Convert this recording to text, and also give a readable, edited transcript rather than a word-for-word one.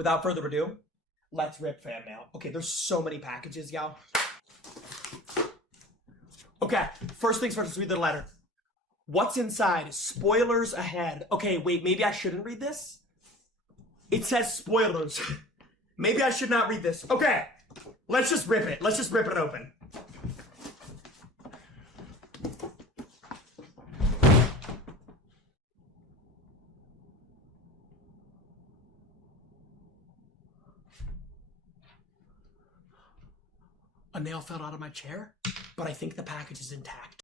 without further ado, let's rip fan mail. Okay, there's so many packages, y'all. Okay, first things first, let's read the letter. What's inside? Spoilers ahead. Okay, wait, maybe I shouldn't read this? It says spoilers. Maybe I should not read this. Okay, let's just rip it. Let's just rip it open. A nail fell out of my chair, but I think the package is intact.